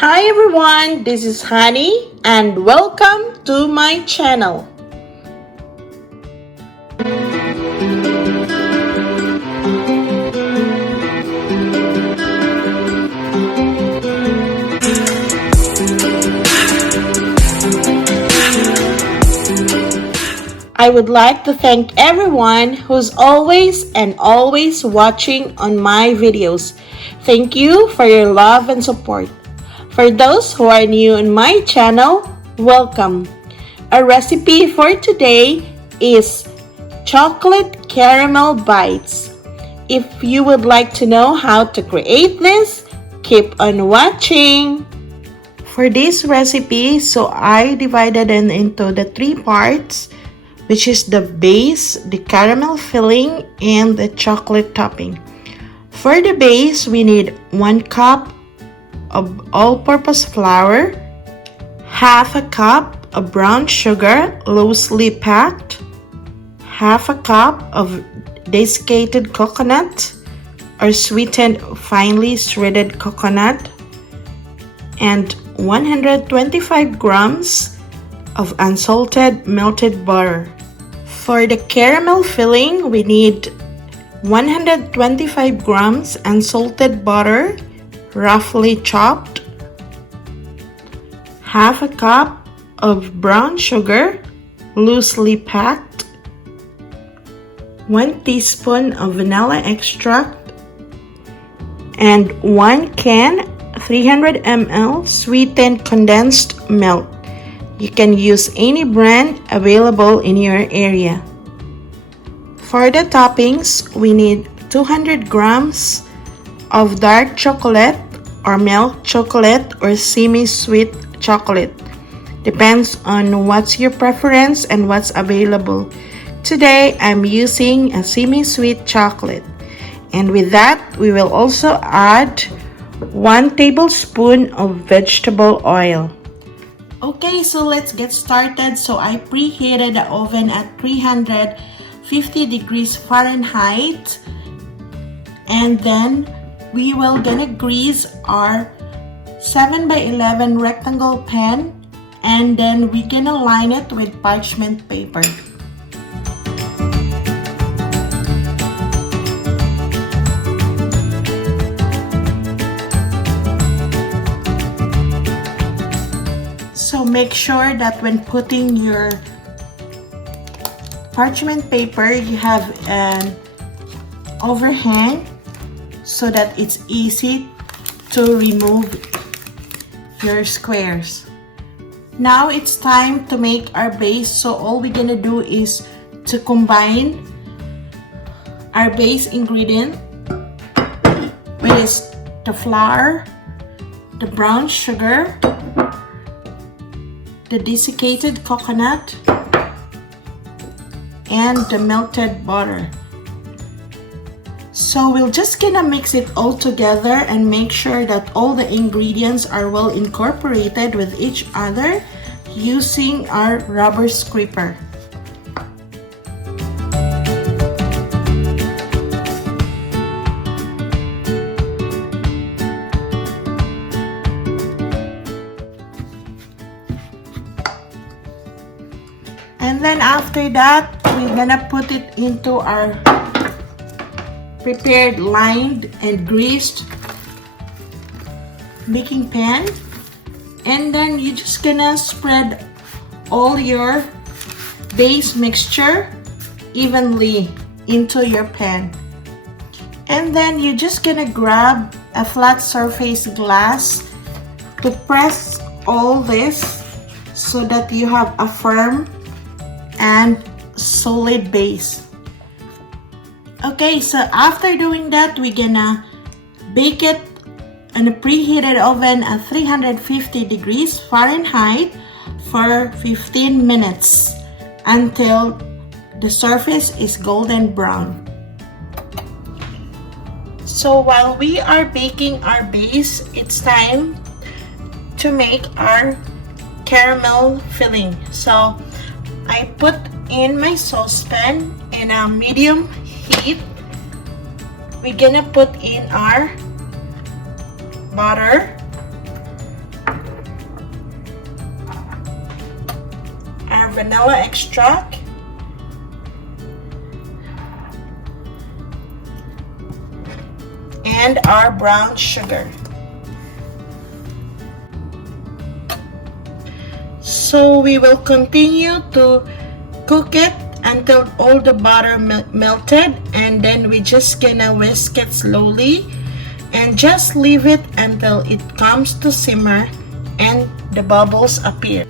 Hi everyone, this is Honey and welcome to my channel. I would like to thank everyone who's always watching on my videos. Thank you for your love and support. For those who are new on my channel, welcome. Our recipe for today is chocolate caramel bites. If you would like to know how to create this, keep on watching. For this recipe, I divided it into the three parts, which is the base, the caramel filling, and the chocolate topping. For the base, we need 1 cup of all-purpose flour, half a cup of brown sugar loosely packed, half a cup of desiccated coconut or sweetened finely shredded coconut, and 125 grams of unsalted melted butter. For the caramel filling, we need 125 grams unsalted butter, roughly chopped, half a cup of brown sugar, loosely packed, 1 teaspoon of vanilla extract, and 1 can 300 ml sweetened condensed milk. You can use any brand available in your area. For the toppings, we need 200 grams of dark chocolate or milk chocolate or semi-sweet chocolate. Depends on what's your preference and what's available. Today, I'm using a semi-sweet chocolate. And with that, we will also add 1 tablespoon of vegetable oil. Okay, so let's get started. So I preheated the oven at 350 degrees Fahrenheit. And then we will gonna grease our 7 by 11 rectangle pan. And then we're gonna line it with parchment paper. So make sure that when putting your parchment paper, you have an overhang so that it's easy to remove your squares. Now it's time to make our base. So all we're gonna do is to combine our base ingredient, which is the flour, the brown sugar, the desiccated coconut, and the melted butter. So we're just gonna mix it all together and make sure that all the ingredients are well incorporated with each other using our rubber scraper. And then after that, we're gonna put it into our prepared, lined, and greased baking pan. And then you're just gonna spread all your base mixture evenly into your pan. And then you're just gonna grab a flat surface glass to press all this so that you have a firm and solid base. Okay, so after doing that, we're gonna bake it in a preheated oven at 350 degrees Fahrenheit for 15 minutes until the surface is golden brown. So while we are baking our base, it's time to make our caramel filling. So I put in my saucepan in a medium heat. We're gonna put in our butter, vanilla extract, and our brown sugar. So we will continue to cook it until all the butter melted, and then we just gonna whisk it slowly and just leave it until it comes to simmer and the bubbles appear.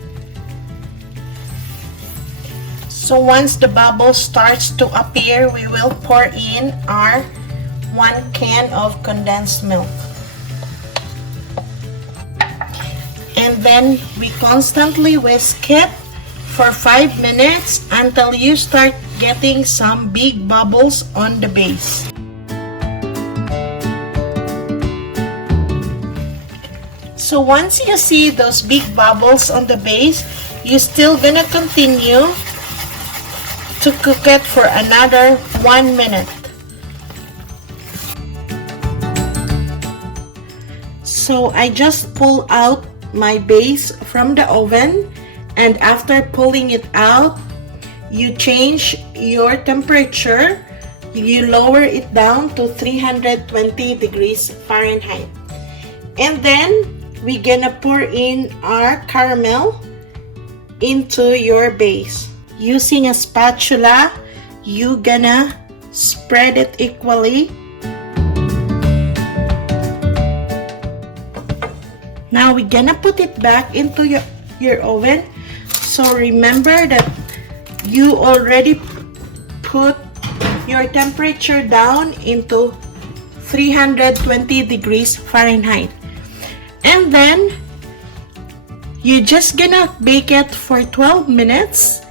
So once the bubbles starts to appear, we will pour in our 1 can of condensed milk. And then we constantly whisk it for 5 minutes until you start getting some big bubbles on the base. So once you see those big bubbles on the base, you're still gonna continue to cook it for another 1 minute. So I just pull out my base from the oven, and after pulling it out, you change your temperature. You lower it down to 320 degrees Fahrenheit. And then we're gonna pour in our caramel into your base. Using a spatula, you're gonna spread it equally. Now we're gonna put it back into your oven. So remember that you already put your temperature down into 320 degrees Fahrenheit. And then you're just gonna bake it for 12 minutes.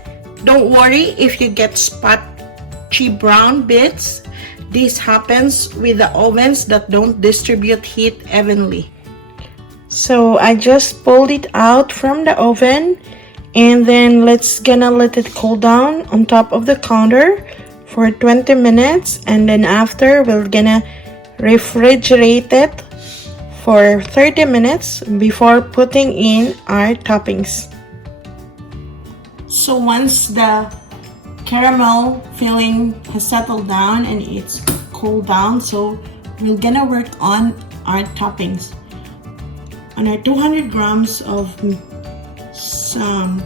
Don't worry if you get spotty brown bits. This happens with the ovens that don't distribute heat evenly. So I just pulled it out from the oven, and then gonna let it cool down on top of the counter for 20 minutes, and then after we're gonna refrigerate it for 30 minutes before putting in our toppings. So once the caramel filling has settled down and it's cooled down, so we're gonna work on our toppings. On our 200 grams of some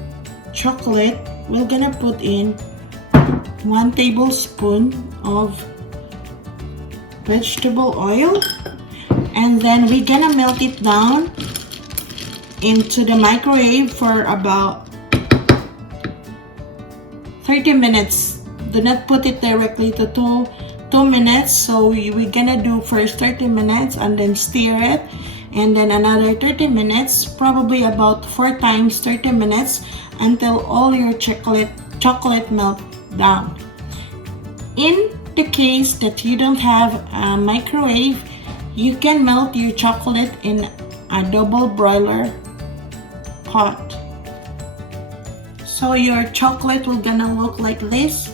chocolate, we're gonna put in 1 tablespoon of vegetable oil, and then we're gonna melt it down into the microwave for about 30 minutes. Do not put it directly to 2 minutes. So we're gonna do first 30 minutes and then stir it, and then another 30 minutes, probably about 4 times 30 minutes, until all your chocolate melt down. In the case that you don't have a microwave, you can melt your chocolate in a double broiler pot. So your chocolate will gonna look like this,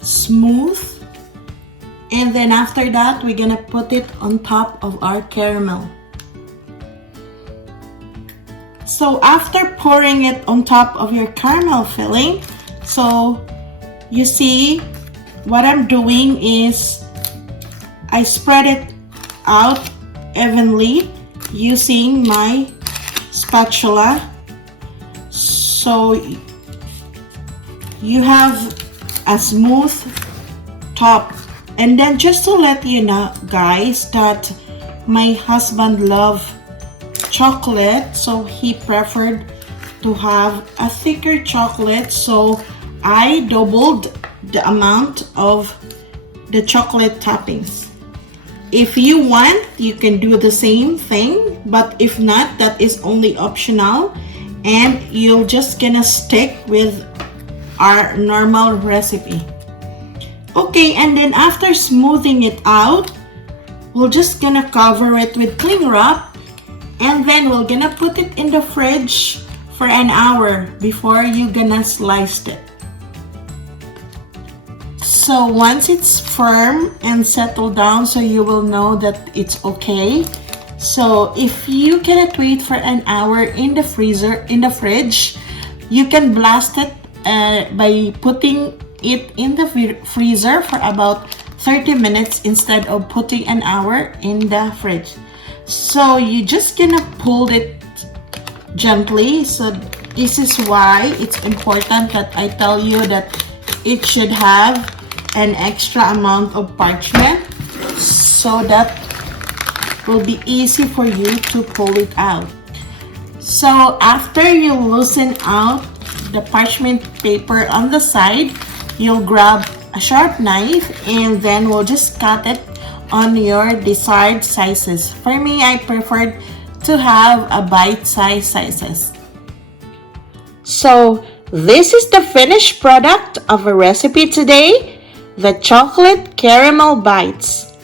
smooth. And then after that, we're gonna put it on top of our caramel. So after pouring it on top of your caramel filling, so you see what I'm doing is I spread it out evenly using my spatula. So you have a smooth top. And then just to let you know, guys, that my husband loves chocolate, so he preferred to have a thicker chocolate, so I doubled the amount of the chocolate toppings. If you want, you can do the same thing, but if not, that is only optional, and you're just gonna stick with our normal recipe. Okay, and then after smoothing it out, we're just gonna cover it with cling wrap, and then we're gonna put it in the fridge for an hour before you're gonna slice it. So once it's firm and settled down, so you will know that it's okay. So if you cannot wait for an hour in the fridge, you can blast it by putting it in the freezer for about 30 minutes instead of putting an hour in the fridge. So you just gonna pull it gently. So this is why it's important that I tell you that it should have an extra amount of parchment, so that will be easy for you to pull it out. So after you loosen out the parchment paper on the side, you'll grab a sharp knife and then we'll just cut it on your desired sizes. For me, I prefer to have a bite-sized sizes. So this is the finished product of a recipe today, the chocolate caramel bites.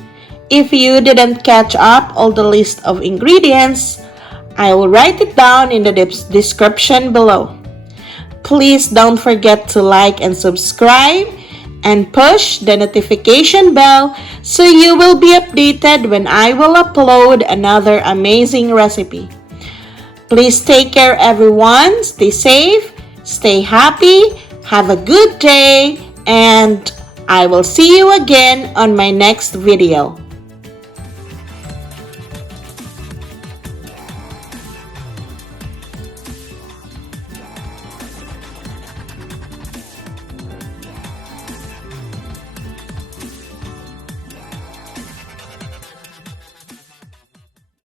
If you didn't catch up all the list of ingredients, I will write it down in the description below. Please don't forget to like and subscribe and push the notification bell so you will be updated when I will upload another amazing recipe. Please take care everyone, stay safe, stay happy, have a good day, and I will see you again on my next video.